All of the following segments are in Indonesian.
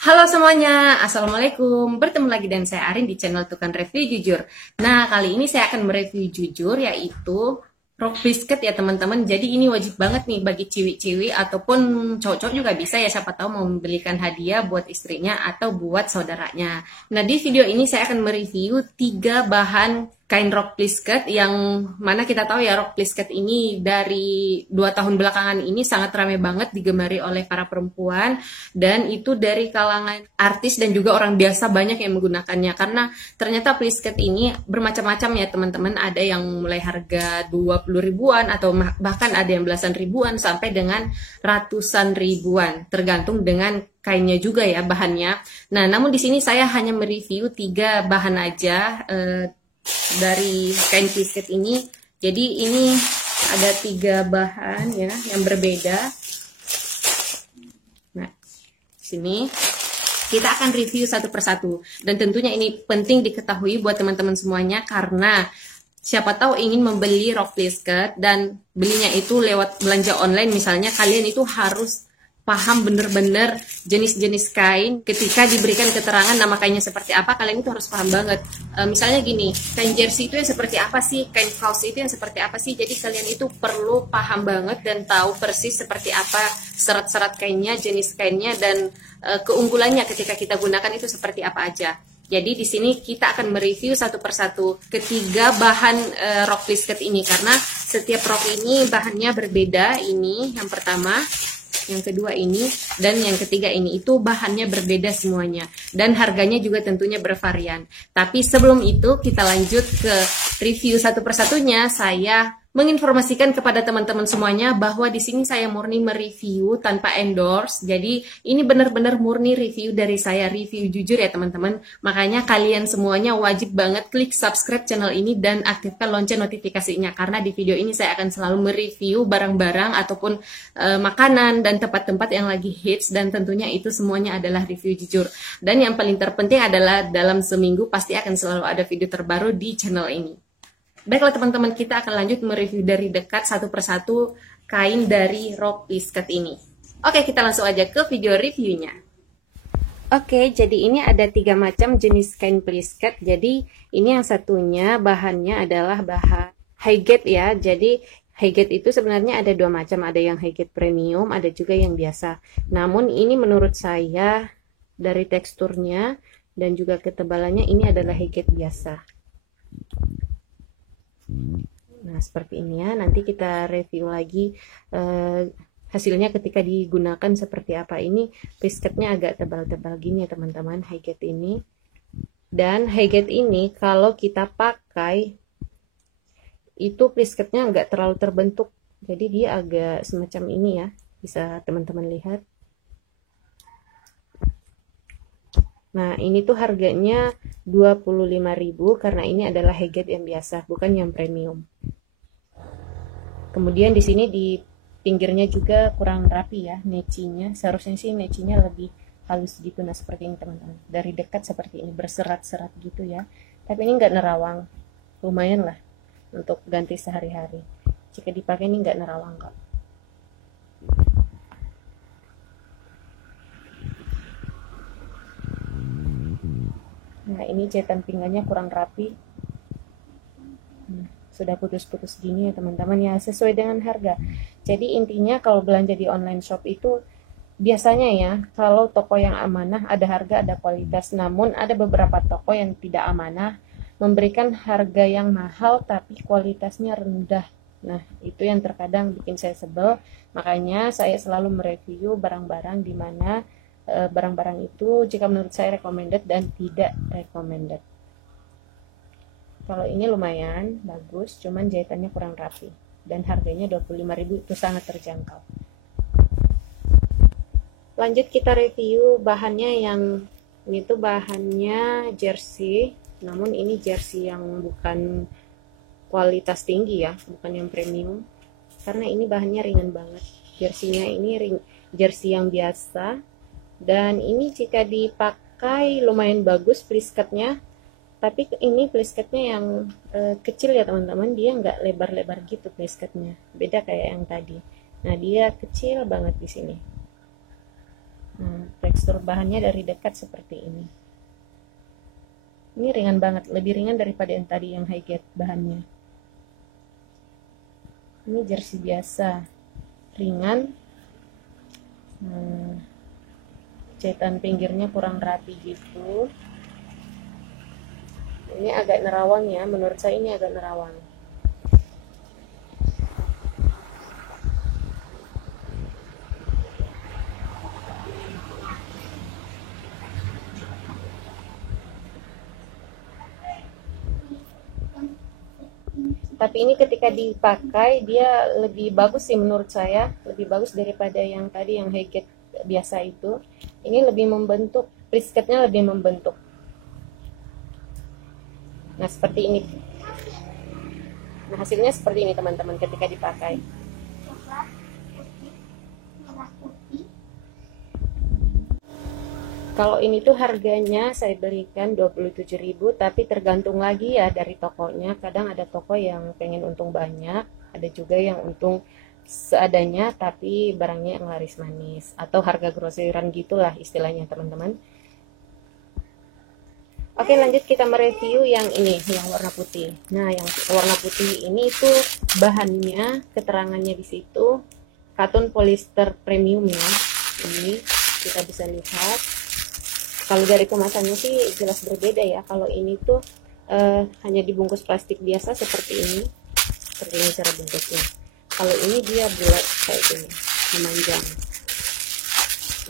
Halo semuanya, Assalamualaikum. Bertemu lagi dengan saya Arin di channel Tukang Review Jujur. Nah, kali ini saya akan mereview jujur, yaitu rok biscuit ya teman-teman. Jadi ini wajib banget nih bagi ciwi-ciwi ataupun cowok-cowok juga bisa ya, siapa tahu mau membelikan hadiah buat istrinya atau buat saudaranya. Nah, di video ini saya akan mereview 3 bahan kain rok plisket yang mana kita tahu ya rok plisket ini dari 2 tahun belakangan ini sangat ramai banget digemari oleh para perempuan, dan itu dari kalangan artis dan juga orang biasa banyak yang menggunakannya karena ternyata plisket ini bermacam-macam ya teman-teman. Ada yang mulai harga 20 ribuan atau bahkan ada yang belasan ribuan sampai dengan ratusan ribuan tergantung dengan kainnya juga ya bahannya. Nah, namun di sini saya hanya mereview 3 bahan aja dari kain plisket ini. Jadi ini ada 3 bahan ya yang berbeda. Nah, sini kita akan review satu persatu, dan tentunya ini penting diketahui buat teman-teman semuanya karena siapa tahu ingin membeli rok plisket dan belinya itu lewat belanja online misalnya, kalian itu harus paham bener-bener jenis-jenis kain. Ketika diberikan keterangan nama kainnya seperti apa, kalian itu harus paham banget. Misalnya gini, kain jersey itu yang seperti apa sih, kain kaos itu yang seperti apa sih. Jadi kalian itu perlu paham banget dan tahu persis seperti apa serat-serat kainnya, jenis kainnya, dan keunggulannya ketika kita gunakan itu seperti apa aja. Jadi di sini kita akan mereview satu persatu ketiga bahan rok plisket ini karena setiap rok ini bahannya berbeda. Ini yang pertama, yang kedua ini, dan yang ketiga ini, itu bahannya berbeda semuanya dan harganya juga tentunya bervarian. Tapi sebelum itu kita lanjut ke review satu persatunya. Saya menginformasikan kepada teman-teman semuanya bahwa di sini saya murni mereview tanpa endorse. Jadi ini benar-benar murni review dari saya, review jujur ya teman-teman. Makanya kalian semuanya wajib banget klik subscribe channel ini dan aktifkan lonceng notifikasinya karena di video ini saya akan selalu mereview barang-barang ataupun makanan dan tempat-tempat yang lagi hits, dan tentunya itu semuanya adalah review jujur. Dan yang paling terpenting adalah dalam seminggu pasti akan selalu ada video terbaru di channel ini. Baiklah teman-teman, kita akan lanjut mereview dari dekat satu persatu kain dari rok plisket ini. Oke, kita langsung aja ke video reviewnya. Oke, jadi ini ada 3 macam jenis kain plisket. Jadi ini yang satunya bahannya adalah bahan high gate ya. Jadi high gate itu sebenarnya ada 2 macam, ada yang high gate premium, ada juga yang biasa. Namun ini menurut saya dari teksturnya dan juga ketebalannya ini adalah high gate biasa. Nah, seperti ini ya. Nanti kita review lagi hasilnya ketika digunakan seperti apa. Ini plisketnya agak tebal-tebal gini ya teman-teman, high gate ini. Dan high gate ini kalau kita pakai itu plisketnya nggak terlalu terbentuk. Jadi dia agak semacam ini ya. Bisa teman-teman lihat. Nah, ini tuh harganya 25.000 karena ini adalah high gate yang biasa, bukan yang premium. Kemudian di sini di pinggirnya juga kurang rapi ya necinya. Seharusnya sih necinya lebih halus gitu. Nah, seperti ini teman-teman. Dari dekat seperti ini, berserat-serat gitu ya. Tapi ini nggak nerawang. Lumayan lah untuk ganti sehari-hari. Jika dipakai ini nggak nerawang kok. Nah, ini jahitan pinggangnya kurang rapi. Sudah putus-putus gini ya teman-teman ya, sesuai dengan harga. Jadi intinya kalau belanja di online shop itu biasanya ya, kalau toko yang amanah ada harga ada kualitas. Namun ada beberapa toko yang tidak amanah, memberikan harga yang mahal tapi kualitasnya rendah. Nah, itu yang terkadang bikin saya sebel. Makanya saya selalu mereview barang-barang di mana barang-barang itu jika menurut saya recommended dan tidak recommended. Kalau ini lumayan bagus, cuman jahitannya kurang rapi dan harganya 25.000 itu sangat terjangkau. Lanjut kita review bahannya. Yang ini tuh bahannya jersey, namun ini jersey yang bukan kualitas tinggi ya, bukan yang premium karena ini bahannya ringan banget. Jerseynya ini jersey yang biasa. Dan ini jika dipakai lumayan bagus plisketnya, tapi ini plisketnya yang kecil ya teman-teman, dia nggak lebar-lebar gitu plisketnya, beda kayak yang tadi. Nah, dia kecil banget di sini. Nah, tekstur bahannya dari dekat seperti ini. Ini ringan banget, lebih ringan daripada yang tadi yang Highgate bahannya. Ini jersey biasa, ringan. Jahitan pinggirnya kurang rapi gitu. Ini agak nerawang ya, menurut saya ini agak nerawang. Tapi ini ketika dipakai dia lebih bagus sih menurut saya, lebih bagus daripada yang tadi yang Highgate biasa itu. Ini lebih membentuk, prisketnya lebih membentuk. Nah seperti ini. Nah hasilnya seperti ini teman-teman ketika dipakai. Kalau ini tuh harganya saya belikan 27.000, tapi tergantung lagi ya dari tokonya. Kadang ada toko yang pengen untung banyak, ada juga yang untung seadanya tapi barangnya yang laris manis, atau harga grosiran gitulah istilahnya teman-teman. Oke, lanjut kita mereview yang ini, yang warna putih. Nah, yang warna putih ini itu bahannya, keterangannya di situ katun polyester premium ya. Ini kita bisa lihat. Kalau dari kemasannya sih jelas berbeda ya. Kalau ini tuh hanya dibungkus plastik biasa seperti ini cara bungkusnya. Kalau ini dia bulat kayak gini, memanjang.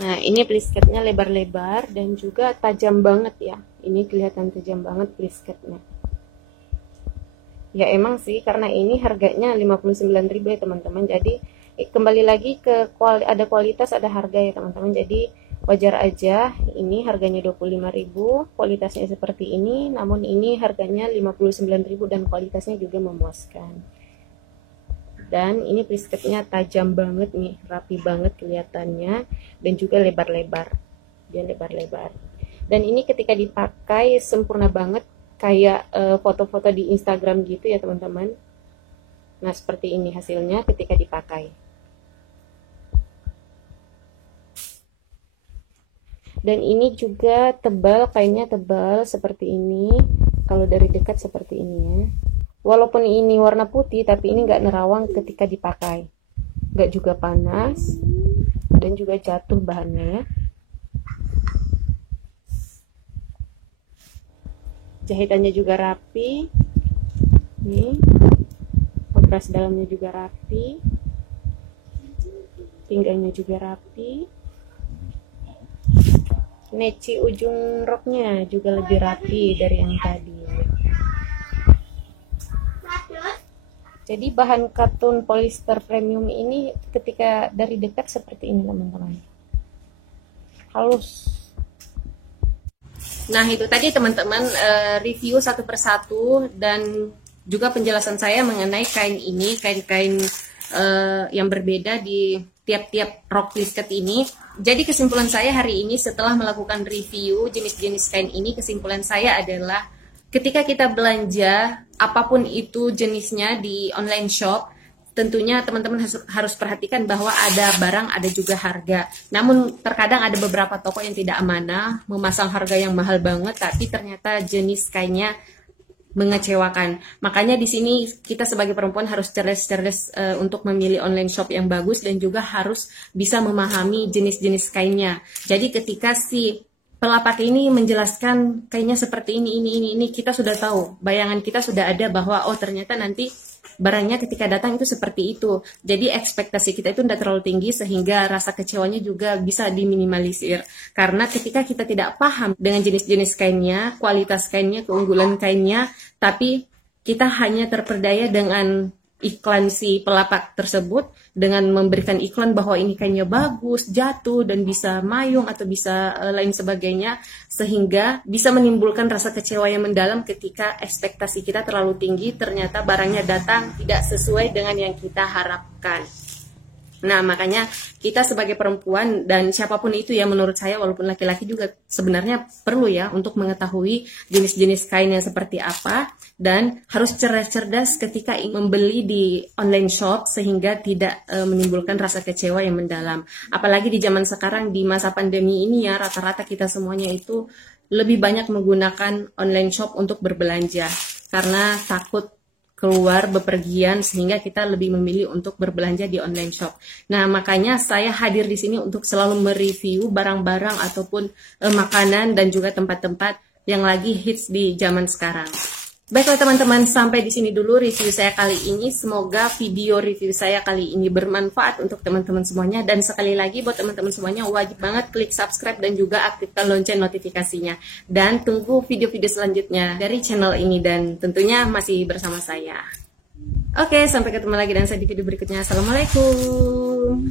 Nah ini plisketnya lebar-lebar dan juga tajam banget ya. Ini kelihatan tajam banget plisketnya. Ya emang sih karena ini harganya 59.000 ya teman-teman. Jadi kembali lagi ke ada kualitas ada harga ya teman-teman. Jadi wajar aja ini harganya 25.000, kualitasnya seperti ini, namun ini harganya 59.000 dan kualitasnya juga memuaskan. Dan ini prisketnya tajam banget nih, rapi banget kelihatannya dan juga lebar-lebar. Dia lebar-lebar. Dan ini ketika dipakai sempurna banget kayak foto-foto di Instagram gitu ya teman-teman. Nah, seperti ini hasilnya ketika dipakai. Dan ini juga tebal, kainnya tebal seperti ini. Kalau dari dekat seperti ini ya. Walaupun ini warna putih, tapi ini nggak nerawang ketika dipakai. Nggak juga panas. Dan juga jatuh bahannya ya. Jahitannya juga rapi. Nih. Kontras dalamnya juga rapi. Pinggangnya juga rapi. Neci ujung roknya juga lebih rapi dari yang tadi. Jadi bahan katun polyester premium ini ketika dari dekat seperti ini teman-teman. Halus. Nah itu tadi teman-teman review satu persatu dan juga penjelasan saya mengenai kain ini, kain-kain yang berbeda di tiap-tiap rok plisket ini. Jadi kesimpulan saya hari ini setelah melakukan review jenis-jenis kain ini, kesimpulan saya adalah ketika kita belanja apapun itu jenisnya di online shop, tentunya teman-teman harus perhatikan bahwa ada barang, ada juga harga. Namun terkadang ada beberapa toko yang tidak amanah, memasang harga yang mahal banget, tapi ternyata jenis kainnya mengecewakan. Makanya di sini kita sebagai perempuan harus cerdas-cerdas untuk memilih online shop yang bagus dan juga harus bisa memahami jenis-jenis kainnya. Jadi ketika si pelapak ini menjelaskan kainnya seperti ini, kita sudah tahu, bayangan kita sudah ada bahwa oh ternyata nanti barangnya ketika datang itu seperti itu. Jadi ekspektasi kita itu tidak terlalu tinggi sehingga rasa kecewanya juga bisa diminimalisir. Karena ketika kita tidak paham dengan jenis-jenis kainnya, kualitas kainnya, keunggulan kainnya, tapi kita hanya terperdaya dengan iklan si pelapak tersebut, dengan memberikan iklan bahwa ini kainnya bagus, jatuh, dan bisa mayung atau bisa lain sebagainya, sehingga bisa menimbulkan rasa kecewa yang mendalam ketika ekspektasi kita terlalu tinggi, ternyata barangnya datang tidak sesuai dengan yang kita harapkan. Nah, makanya kita sebagai perempuan dan siapapun itu ya, menurut saya walaupun laki-laki juga sebenarnya perlu ya untuk mengetahui jenis-jenis kain yang seperti apa, dan harus cerdas-cerdas ketika membeli di online shop sehingga tidak menimbulkan rasa kecewa yang mendalam. Apalagi di zaman sekarang di masa pandemi ini ya, rata-rata kita semuanya itu lebih banyak menggunakan online shop untuk berbelanja karena takut keluar bepergian, sehingga kita lebih memilih untuk berbelanja di online shop. Nah, makanya saya hadir di sini untuk selalu mereview barang-barang ataupun makanan dan juga tempat-tempat yang lagi hits di zaman sekarang. Baiklah teman-teman, sampai di sini dulu review saya kali ini. Semoga video review saya kali ini bermanfaat untuk teman-teman semuanya. Dan sekali lagi buat teman-teman semuanya, wajib banget klik subscribe dan juga aktifkan lonceng notifikasinya. Dan tunggu video-video selanjutnya dari channel ini dan tentunya masih bersama saya. Oke, sampai ketemu lagi dan saya di video berikutnya. Assalamualaikum.